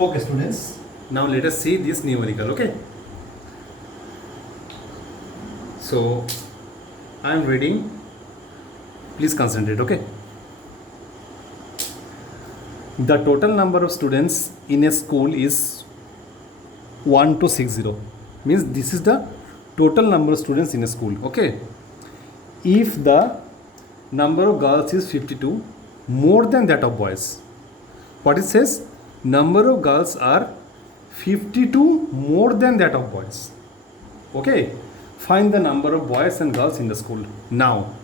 Okay, students. Now let us see this numerical. Okay. So I am reading. Please concentrate. Okay. The total number of students in a school is 1260. Means this is the total number of students in a school. Okay. If the number of girls is 52, more than that of boys. What it says? Number of girls are 52 more than that of boys. Okay. Find the number of boys and girls in the school. Now,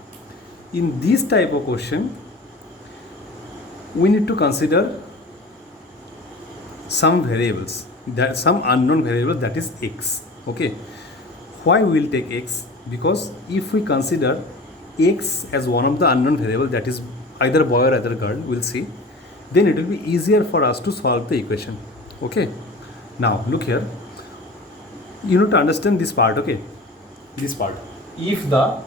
in this type of question, we need to consider some variables, that some unknown variable, that is x. Okay. Why we will take x? Because if we consider x as one of the unknown variable, that is either boy or either girl, we'll see, then it will be easier for us to solve the equation. Okay. Now look here, you need to understand this part. Okay, this part. If the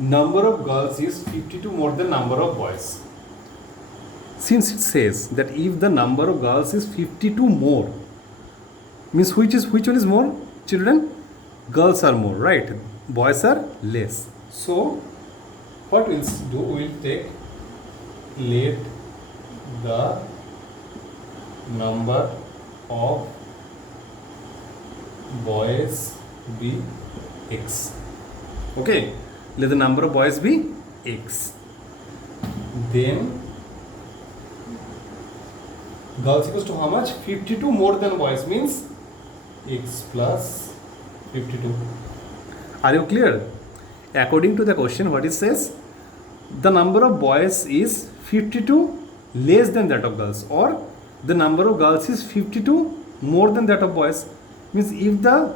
number of girls is 52 more than number of boys, since it says that if the number of girls is 52 more, means which one is more, children? Girls are more, right? Boys are less. So what we'll do, we'll take, let the number of boys be x. Okay, let the number of boys be x. Then girls equals to how much? 52 more than boys, means x plus 52. Are you clear? According to the question, what it says, the number of boys is 52 less than that of girls, or the number of girls is 52 more than that of boys. Means if the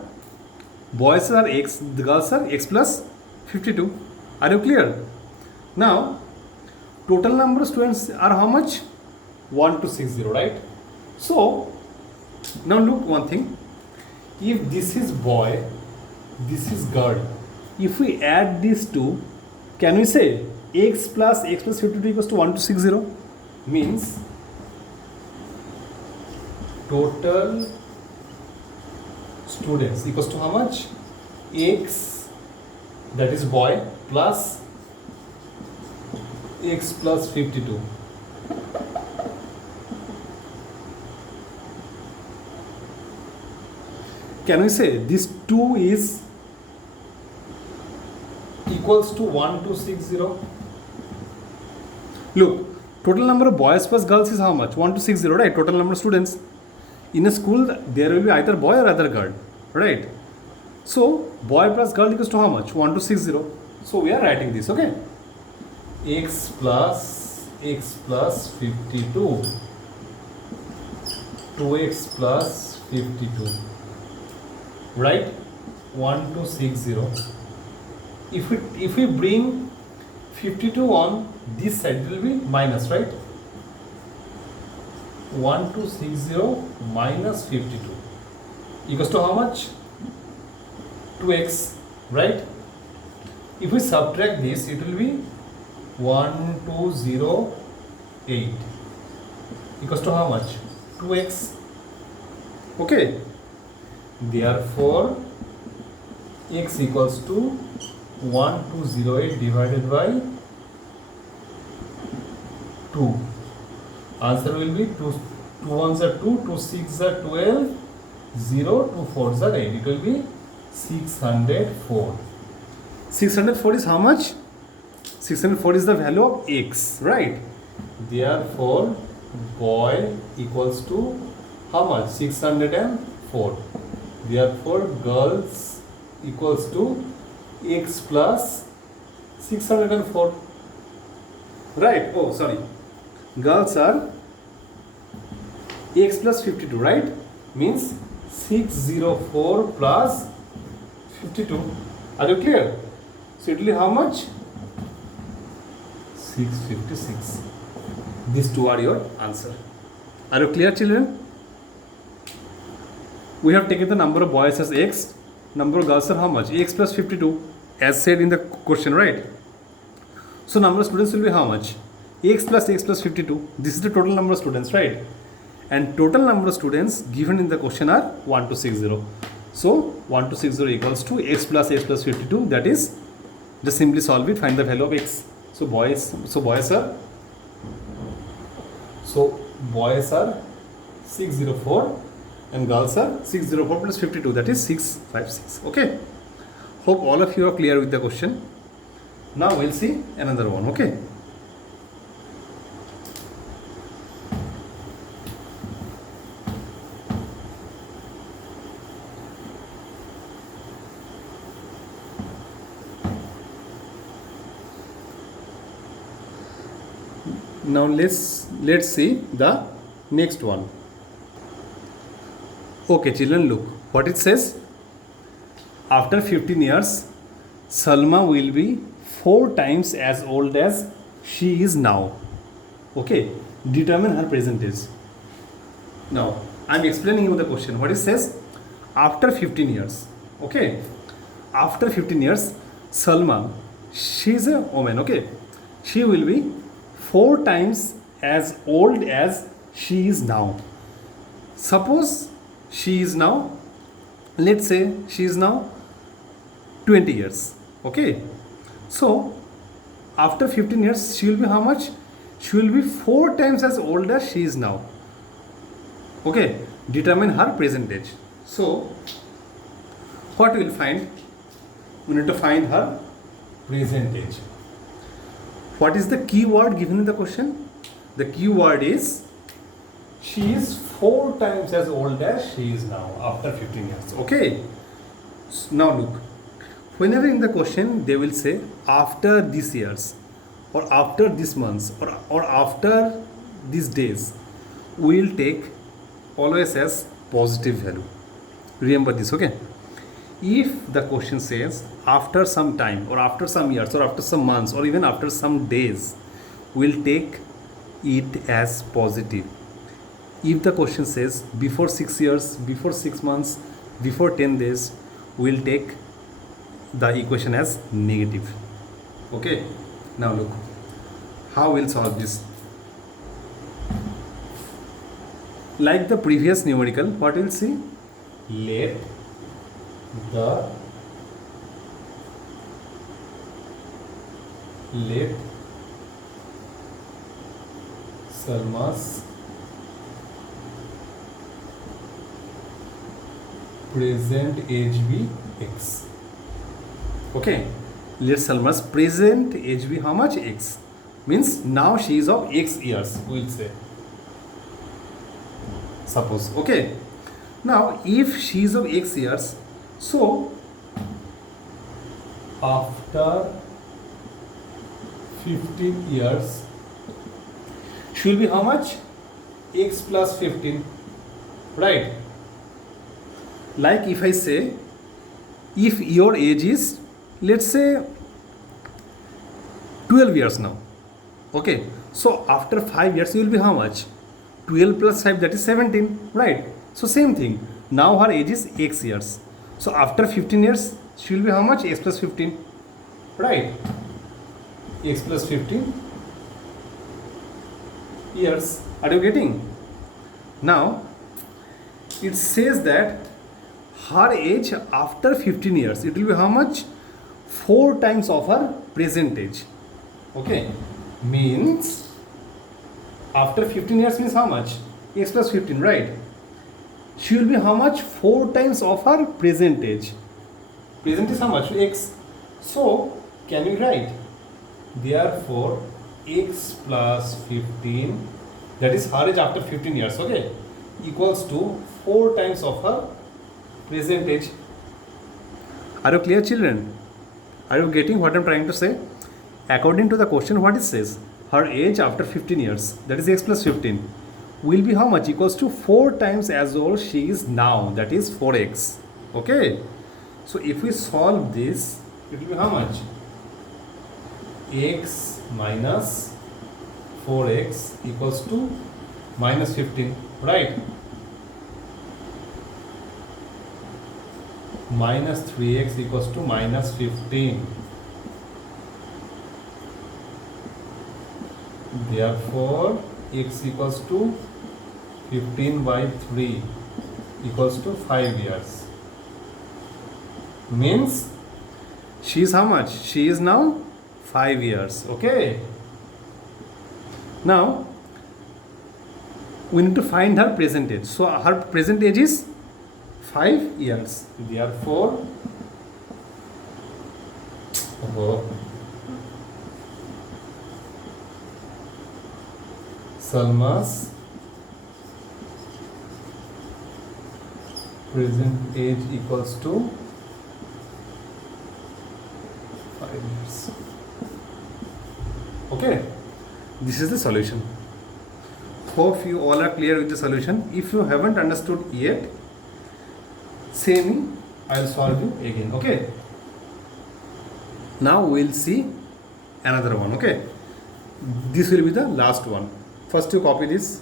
boys are x, the girls are x plus 52. Are you clear? Now, total number of students are how much? 1260, right? So, now look one thing. If this is boy, this is girl, if we add these two, can we say x plus 52 equals to 1260? Means total students equals to how much? X, that is boy, plus x plus 52. Can we say this 2 is equals to 1260? Look, total number of boys plus girls is how much? 1260, right? Total number of students. In a school, there will be either boy or other girl, right? So, boy plus girl equals to how much? 1260. So, we are writing this, okay? X plus 52. 2x plus 52. Right? 1260. If we bring 52 on this side, it will be minus, right? 1260 minus 52 equals to how much? 2x, right? If we subtract this, it will be 1208 equals to how much? 2x. Okay. Therefore, x equals to 1208 divided by 2. Answer will be 2 ones are 2, 2 6 are 12, 0, 2 4s are 8. It will be 604. 604 is how much? 604 is the value of x, right? Therefore, boy equals to how much? 604. Therefore, girls equals to x plus 604. Right? Oh, sorry. Girls are x plus 52, right? Means 604 plus 52. Are you clear? So it will be how much? 656. These two are your answer. Are you clear, children? We have taken the number of boys as x, number of girls are how much? X plus 52, as said in the question, right? So number of students will be how much? X plus 52. This is the total number of students, right? and total number of students given in the question are 1260. So 1260 equals to x plus 52. That is, just simply solve it, find the value of x. So boys are 604 and girls are 604 plus 52, that is 656. Okay, hope all of you are clear with the question. Now we'll see another one. Okay, now let's see the next one. Okay children, look what it says. After 15 years, Salma will be 4 times as old as she is now. Okay, determine her present age. Now I'm explaining you the question. What it says, after 15 years. Okay, after 15 years, Salma, she is a woman. Okay, she will be 4 times as old as she is now. Suppose she is now, let's say she is now 20 years. Okay, so after 15 years she will be how much? She will be 4 times as old as she is now. Okay, determine her present age. So what we will find? We need to find her present age. What is the key word given in the question? The key word is she is 4 times as old as she is now after 15 years. Okay, now look, whenever in the question they will say after these years or after this months or after these days, we will take always as positive value. Remember this. Okay, if the question says after some time or after some years or after some months or even after some days, we'll take it as positive. If the question says before 6 years, before 6 months, before 10 days, we'll take the equation as negative. Okay, now look how we'll solve this. Like the previous numerical, what we'll see? Let Salma's present age be x. Okay, let Salma's present age be how much? X. Means now she is of x years, we will say. Suppose. Okay, now if she is of x years, so after 15 years she will be how much? X plus 15, right? Like if I say, if your age is, let's say 12 years now. Okay, so after 5 years you will be how much? 12 plus 5, that is 17, right? So same thing, now her age is x years. So after 15 years she will be how much? X plus 15, right? X plus 15 years. Are you getting? Now it says that her age after 15 years, it will be how much? 4 times of her present age. Okay, means after 15 years means how much? X plus 15, right? She will be how much? 4 times of her present age. Present is how much? X. So can we write? Therefore x plus 15, that is her age after 15 years, okay, equals to 4 times of her present age. Are you clear, children? Are you getting what I am trying to say? According to the question, what it says, her age after 15 years, that is x plus 15, will be how much? Equals to 4 times as old she is now, that is 4x. Okay, so if we solve this, it will be how much? X minus 4x equals to minus 15, right? Minus 3x equals to minus 15. Therefore x equals to 15/3 equals to 5 years. Means she is how much? She is now 5 years. Okay. Now we need to find her present age. So her present age is 5 years. Therefore, Salma's present age equals to 5 years. Okay, this is the solution. Hope you all are clear with the solution. If you haven't understood yet, say me, I'll solve you again. Okay, now we'll see another one. Okay, this will be the last one. First you copy this.